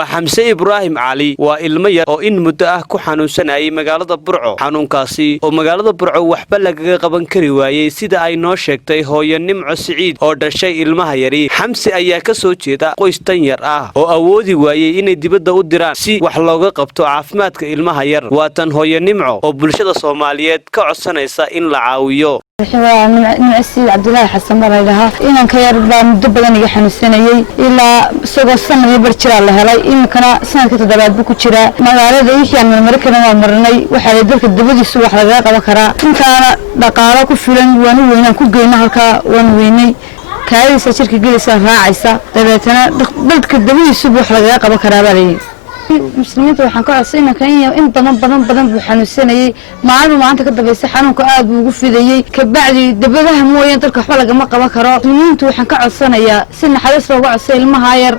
وحمسة إبراهيم علي وإلمية أو إن مدة كحنون سنة أي مقالة برعو حنون كاسي ومقالة برعو وحبلة قبن كريواي سيدا أي نوشكتي هو ينمع سعيد أو دشي المهيري حمسة أياك سوتشيدا قويستنير oo awoodi waayay inay dibadda u diraan si wax looga qabto caafimaadka ilmaha yar waatan hooyo nimco oo bulshada Soomaaliyeed ka codsanaysa in la caawiyo نعسي عبد الله حسن مريلها إن كير مدبلة نجح حنسنيي إلا سوى السنة يبرشر الله هلاي إن كان سنة كتدبر بكتشرا ما غير ذي يعني من مركنا ومرني وحيدرك الدبوجي سوى حلقات وكرا إن كان دقارة كفلان ونوينا كوجينا هكا ونويني كارثة شركة جلسة راعيسة تبعتنا بلد الدبوجي سوى حلقات وكرا بالي مسلمين waxaan ka codsanaa kan in badan buuxanuusanayay maalmo maanta ka dambeysay xanuunka aad uu ugu fidayay ka bacdi dabadaha mooyeen dadka waxba laga ma qaban karo muslimiintu waxaan ka codsanayaa si naxariis looga codsay ilmaha yar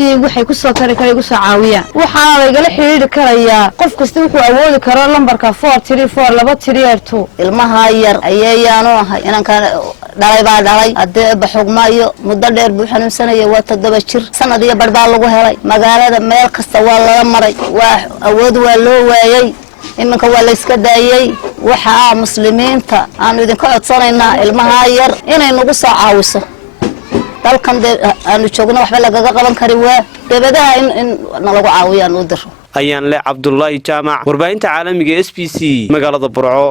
iyo waxay ku soo tari kara igu soo caawiyaan waxaan laga xiriir karayaa qof kasta wuxuu awoodi karo lambarka 434 ilmaha yar ayayaanu ahay inaan ka dhalay baa dhalay hadee baxugmaayo muddo dheer buu xanuunsanayay waa 7 jir sanad iyo barbaa lagu helay magaalada meel kasta waa laga maray waa awood waa loo waayay iminka waa la iska daayay waxa muslimiinta aan idinka codsanaynaa ilmaha yar inay nagu soo caawiso dalkan aanu joogno waxba laga qaban kari waa dabadaha in nalagu caawiyaan u diro ayaan le Cabdullaahi Jaamac warbaahinta caalamiga SBC magaalada Burco.